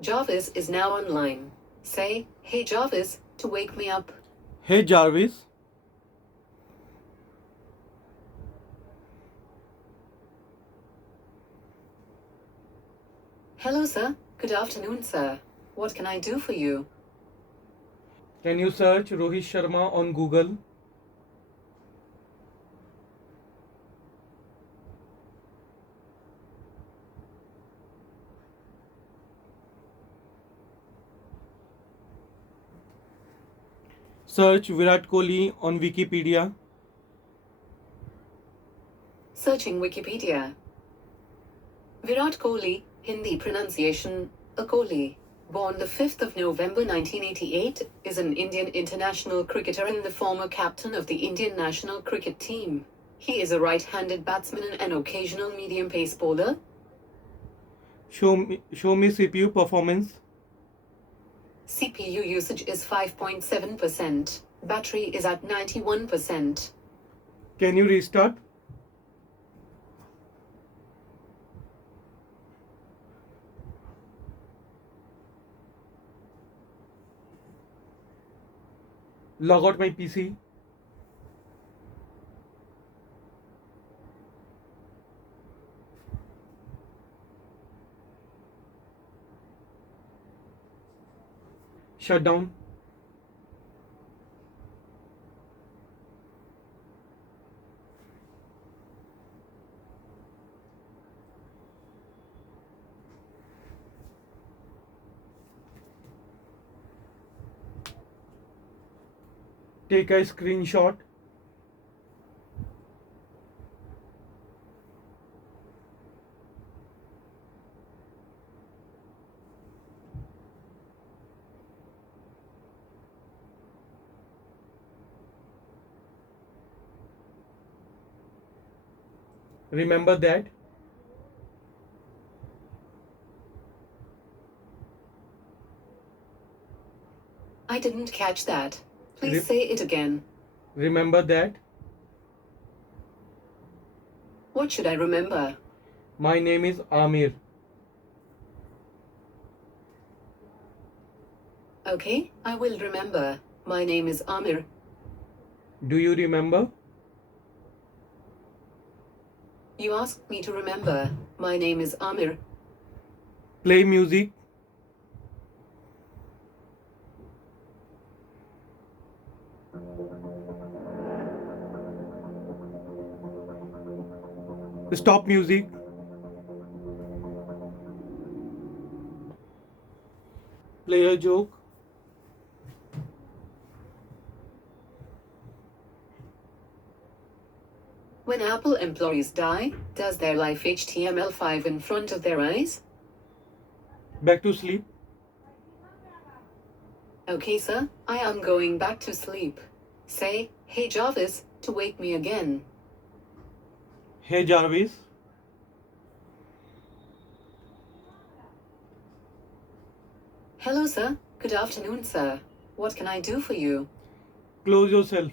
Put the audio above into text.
Jarvis is now online. Say, hey Jarvis, to wake me up. Hey Jarvis. Hello, sir. Good afternoon, sir. What can I do for you? Can you search Rohit Sharma on Google? Search Virat Kohli on Wikipedia. Searching Wikipedia. Virat Kohli, Hindi pronunciation, Kohli, born the 5th of November 1988, is an Indian international cricketer and the former captain of the Indian national cricket team. He is a right-handed batsman and an occasional medium pace bowler. Show me CPU performance. CPU usage is 5.7%. Battery is at 91%. Can you restart? Log out my PC. Shut down. Take a screenshot. Remember that. I didn't catch that. Please Re- say it again. Remember that. What should I remember? My name is Aamir. Okay, I will remember. My name is Aamir. Do you remember? You asked me to remember. My name is Aamir. Play music. Stop music. Play a joke. When Apple employees die, does their life HTML5 in front of their eyes? Back to sleep. Okay, sir, I am going back to sleep. Say, hey Jarvis, to wake me again. Hey Jarvis. Hello, sir. Good afternoon, sir. What can I do for you? Close yourself.